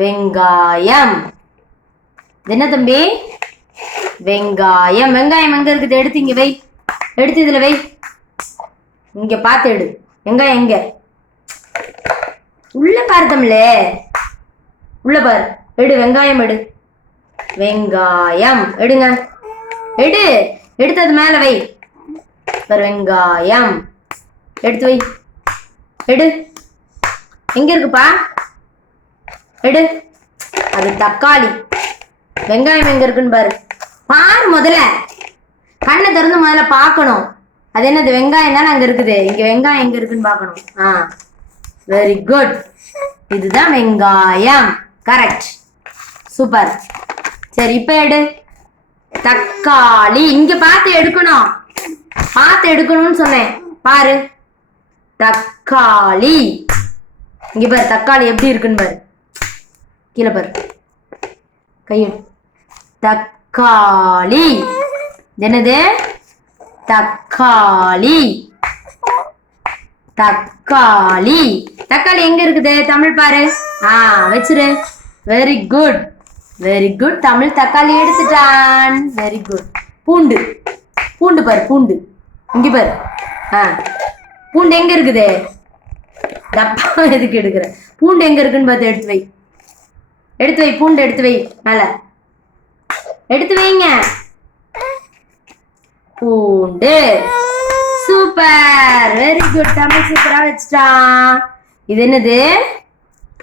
வெங்காயம். என்ன தம்பி? வெங்காயம். வெங்காயம் எங்க இருக்குது? எடுத்து இங்க வை. எடுத்து இதுல வை. இங்க பார்த்து எடு. வெங்காயம் எங்க? உள்ள பாரு தமிழே. உள்ள பாரு. எடு வெங்காயம் எடு. வெங்காயம் எடுங்க. எடு. எடுத்து அது மேல வை. பாரு வெங்காயம். எடுத்து வை. எடு. எங்க இருக்குப்பா? எடு. அது தக்காளி. வெங்காயம் எங்க இருக்குன்னு பாரு. பாரு முதல்ல. கண்ணை திறந்து முதல்ல பார்க்கணும். அது என்னது? வெங்காயம் தானே அங்க இருக்குது. இங்க வெங்காயம் எங்க இருக்குன்னு பார்க்கணும். Very good. இதுதான் வெங்காயம். கரெக்ட். சூப்பர். சரி இப்ப எடு. தக்காளி. இங்க பார்த்து எடுக்கணும். பார்த்து எடுக்கணும்னு சொன்னேன். பாரு தக்காளி. இங்க பாரு தக்காளி எப்படி இருக்குன்னு பாரு. கீழே பாரு. கையெடு. தக்காளி. என்னது? தக்காளி. தக்காளி. தக்காளி எங்க இருக்குது? தமிழ் பாரு. வச்சிரு. Very good. Very good. Tamil தக்காளி எடுத்துட்டான். Very good. பூண்டு. பூண்டு பாரு. பூண்டு இங்க பாரு. பூண்டு எங்க இருக்குது? டப்பா எதுக்கு எடுக்கிற? பூண்டு எங்க இருக்குன்னு பார்த்து எடுத்து வை. எடுத்து வை. பூண்டு எடுத்து வை. மேல எடுத்து வைங்க. பூண்டு. சூப்பர். Very good. தமிழ் சூப்பரா வச்சுட்டான். இது என்னது?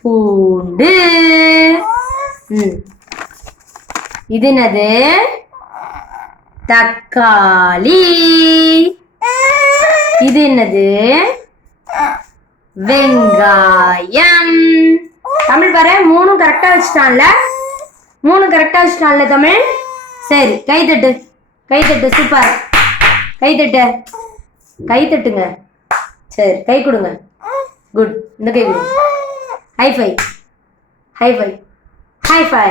பூண்டு. இது என்னது? தக்காளி. இது என்னது? வெங்காயம். தமிழ் பாரு. மூணும் கரெக்டா வச்சுட்டான்ல? மூணும் கரெக்டா வச்சுட்டான்ல தமிழ்? சரி கை தட்டு. கை தட்டு. சூப்பர். கை தட்டு. கை தட்டுங்க. சரி கை கொடுங்க. குட். இந்த கை கொடுங்க. High five. High five. High five.